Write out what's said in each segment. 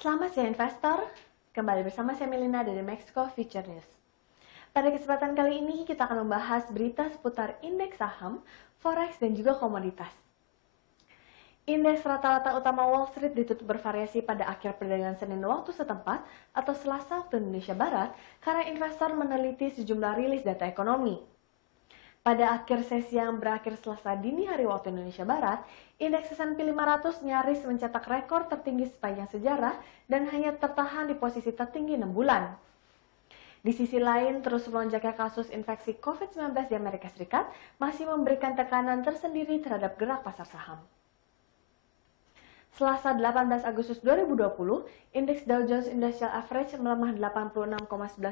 Selamat siang investor, kembali bersama saya Melina dari Mexico Future News. Pada kesempatan kali ini kita akan membahas berita seputar indeks saham, forex, dan juga komoditas. Indeks rata-rata utama Wall Street ditutup bervariasi pada akhir perdagangan Senin waktu setempat atau Selasa waktu Indonesia Barat karena investor meneliti sejumlah rilis data ekonomi. Pada akhir sesi yang berakhir Selasa dini hari waktu Indonesia Barat, indeks S&P 500 nyaris mencetak rekor tertinggi sepanjang sejarah dan hanya tertahan di posisi tertinggi 6 bulan. Di sisi lain, terus melonjaknya kasus infeksi COVID-19 di Amerika Serikat masih memberikan tekanan tersendiri terhadap gerak pasar saham. Selasa 18 Agustus 2020, indeks Dow Jones Industrial Average melemah 86,11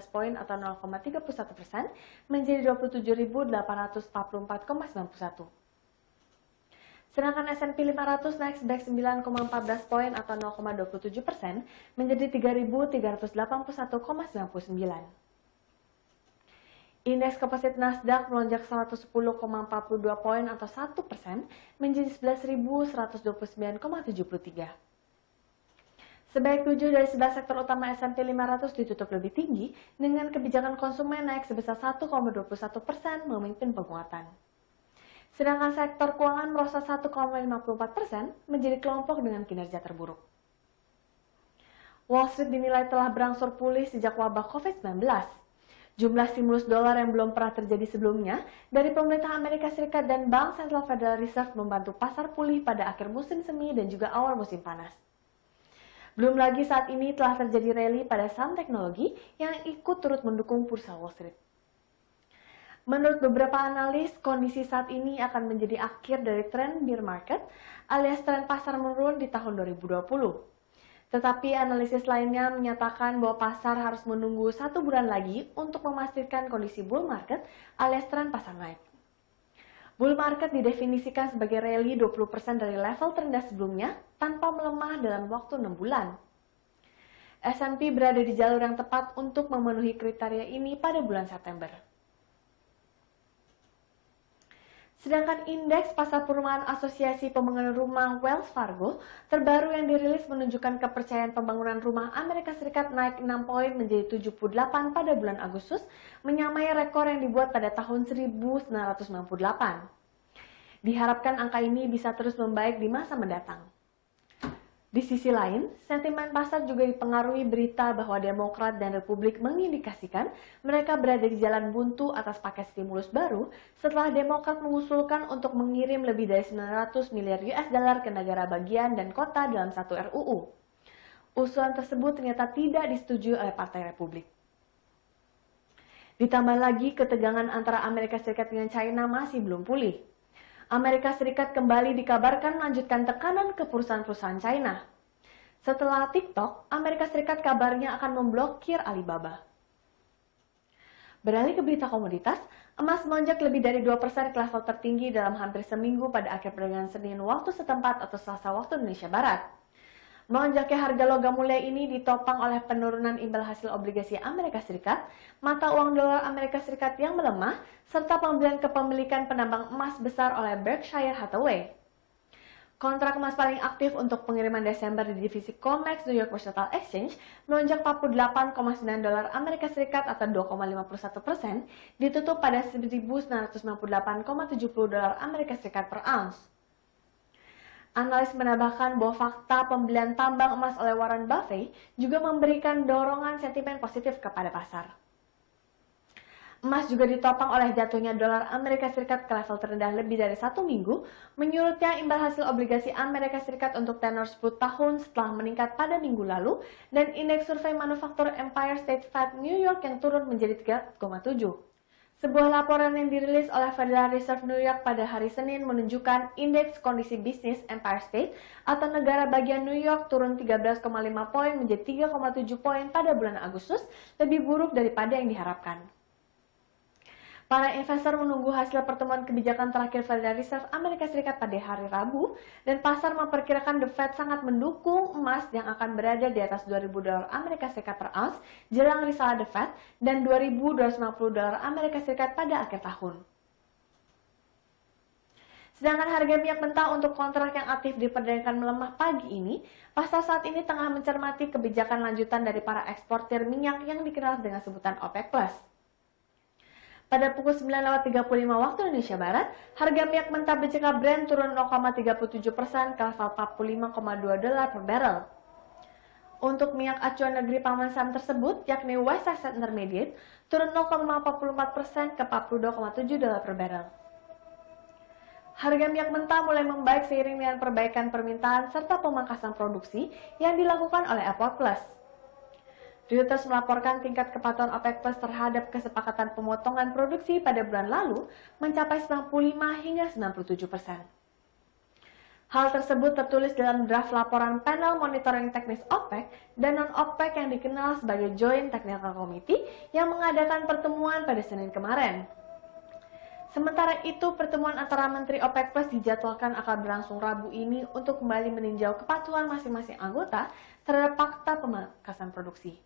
poin atau 0,31% menjadi 27.844,91. Sedangkan S&P 500 naik sebanyak 9,14 poin atau 0,27% menjadi 3.381,99. Indeks komposit Nasdaq melonjak 110,42 poin atau 1% menjadi 11.129,73. Sebanyak 7 dari 11 sektor utama S&P 500 ditutup lebih tinggi dengan kebijakan konsumen naik sebesar 1,21% memimpin penguatan. Sedangkan sektor keuangan merosot 1,54% menjadi kelompok dengan kinerja terburuk. Wall Street dinilai telah berangsur pulih sejak wabah COVID-19. Jumlah stimulus dolar yang belum pernah terjadi sebelumnya dari pemerintah Amerika Serikat dan Bank Central Federal Reserve membantu pasar pulih pada akhir musim semi dan juga awal musim panas. Belum lagi saat ini telah terjadi rally pada saham teknologi yang ikut turut mendukung bursa Wall Street. Menurut beberapa analis, kondisi saat ini akan menjadi akhir dari tren bear market alias tren pasar menurun di tahun 2020. Tetapi analisis lainnya menyatakan bahwa pasar harus menunggu 1 bulan lagi untuk memastikan kondisi bull market alias tren pasar naik. Bull market didefinisikan sebagai rally 20% dari level terendah sebelumnya tanpa melemah dalam waktu 6 bulan. S&P berada di jalur yang tepat untuk memenuhi kriteria ini pada bulan September. Sedangkan indeks pasar perumahan Asosiasi Pembangunan Rumah Wells Fargo terbaru yang dirilis menunjukkan kepercayaan pembangunan rumah Amerika Serikat naik 6 poin menjadi 78 pada bulan Agustus, menyamai rekor yang dibuat pada tahun 1998. Diharapkan angka ini bisa terus membaik di masa mendatang. Di sisi lain, sentimen pasar juga dipengaruhi berita bahwa Demokrat dan Republik mengindikasikan mereka berada di jalan buntu atas paket stimulus baru setelah Demokrat mengusulkan untuk mengirim lebih dari 900 miliar US dollar ke negara bagian dan kota dalam satu RUU. Usulan tersebut ternyata tidak disetujui oleh Partai Republik. Ditambah lagi, ketegangan antara Amerika Serikat dengan China masih belum pulih. Amerika Serikat kembali dikabarkan melanjutkan tekanan ke perusahaan-perusahaan China. Setelah TikTok, Amerika Serikat kabarnya akan memblokir Alibaba. Beralih ke berita komoditas, emas melonjak lebih dari 2% ke level tertinggi dalam hampir seminggu pada akhir perdagangan Senin waktu setempat atau Selasa waktu Indonesia Barat. Melonjaknya harga logam mulia ini ditopang oleh penurunan imbal hasil obligasi Amerika Serikat, mata uang dolar Amerika Serikat yang melemah, serta pembelian kepemilikan penambang emas besar oleh Berkshire Hathaway. Kontrak emas paling aktif untuk pengiriman Desember di divisi COMEX New York Mercantile Exchange melonjak 48,9 dolar Amerika Serikat atau 2,51%, ditutup pada 1.998,70 dolar Amerika Serikat per ounce. Analis menambahkan bahwa fakta pembelian tambang emas oleh Warren Buffett juga memberikan dorongan sentimen positif kepada pasar. Emas juga ditopang oleh jatuhnya dolar Amerika Serikat ke level terendah lebih dari 1 minggu, menyurutnya imbal hasil obligasi Amerika Serikat untuk tenor 10 tahun setelah meningkat pada minggu lalu, dan indeks survei manufaktur Empire State Fed New York yang turun menjadi 3,7. Sebuah laporan yang dirilis oleh Federal Reserve New York pada hari Senin menunjukkan indeks kondisi bisnis Empire State atau negara bagian New York turun 13,5 poin menjadi 3,7 poin pada bulan Agustus, lebih buruk daripada yang diharapkan. Para investor menunggu hasil pertemuan kebijakan terakhir Federal Reserve Amerika Serikat pada hari Rabu, dan pasar memperkirakan The Fed sangat mendukung emas yang akan berada di atas 2.000 dolar Amerika Serikat per ounce jelang risalah The Fed dan 2.250 dolar Amerika Serikat pada akhir tahun. Sedangkan harga minyak mentah untuk kontrak yang aktif diperdagangkan melemah pagi ini, pasar saat ini tengah mencermati kebijakan lanjutan dari para eksportir minyak yang dikenal dengan sebutan OPEC+. Pada pukul 9.35 waktu Indonesia Barat, harga minyak mentah BCK Brent turun 0,37% ke level $45,2 per barrel. Untuk minyak acuan negeri paman Sam tersebut, yakni West Texas Intermediate, turun 0,44% ke $42,7 per barrel. Harga minyak mentah mulai membaik seiring dengan perbaikan permintaan serta pemangkasan produksi yang dilakukan oleh OPEC+. Reuters melaporkan tingkat kepatuhan OPEC+ terhadap kesepakatan pemotongan produksi pada bulan lalu mencapai 95 hingga 97%. Hal tersebut tertulis dalam draft laporan panel monitoring teknis OPEC dan non-OPEC yang dikenal sebagai Joint Technical Committee yang mengadakan pertemuan pada Senin kemarin. Sementara itu, pertemuan antara Menteri OPEC Plus dijadwalkan akan berlangsung Rabu ini untuk kembali meninjau kepatuhan masing-masing anggota terhadap fakta pemangkasan produksi.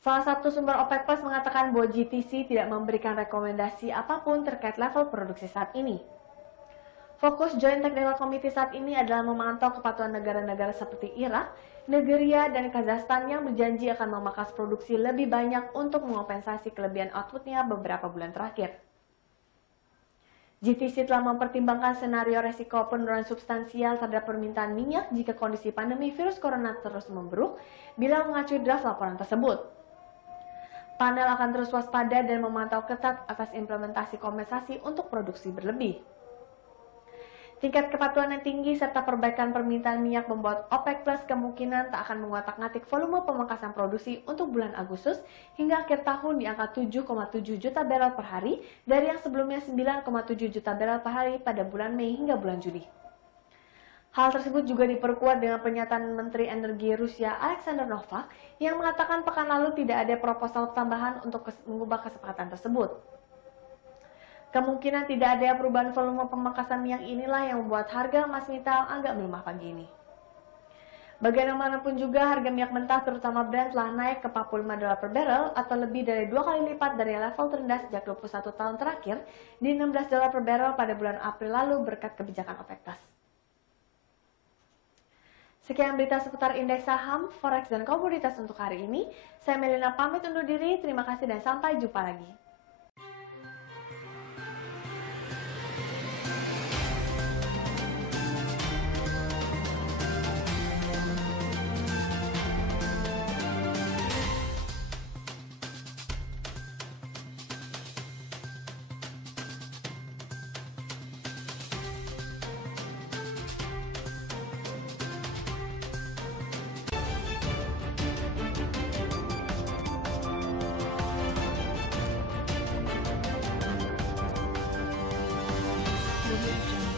Salah satu sumber OPEC Plus mengatakan bahwa GTC tidak memberikan rekomendasi apapun terkait level produksi saat ini. Fokus Joint Technical Committee saat ini adalah memantau kepatuhan negara-negara seperti Irak, Nigeria, dan Kazakhstan yang berjanji akan memangkas produksi lebih banyak untuk mengompensasi kelebihan outputnya beberapa bulan terakhir. GTC telah mempertimbangkan senario resiko penurunan substansial terhadap permintaan minyak jika kondisi pandemi virus corona terus memburuk bila mengacu draft laporan tersebut. Panel akan terus waspada dan memantau ketat atas implementasi kompensasi untuk produksi berlebih. Tingkat kepatuhan yang tinggi serta perbaikan permintaan minyak membuat OPEC Plus kemungkinan tak akan mengotak-ngatik volume pemangkasan produksi untuk bulan Agustus hingga akhir tahun di angka 7,7 juta barel per hari dari yang sebelumnya 9,7 juta barel per hari pada bulan Mei hingga bulan Juli. Hal tersebut juga diperkuat dengan pernyataan Menteri Energi Rusia Alexander Novak yang mengatakan pekan lalu tidak ada proposal tambahan untuk mengubah kesepakatan tersebut. Kemungkinan tidak ada perubahan volume pemangkasan minyak inilah yang membuat harga emas metal agak melemah pagi ini. Bagaimanapun juga harga minyak mentah terutama Brent telah naik ke $45 per barrel atau lebih dari 2 kali lipat dari level terendah sejak 21 tahun terakhir di $16 per barrel pada bulan April lalu berkat kebijakan OPEC+. Sekian berita seputar indeks saham, forex, dan komoditas untuk hari ini. Saya Melina pamit undur diri, terima kasih dan sampai jumpa lagi. Audio Jungle.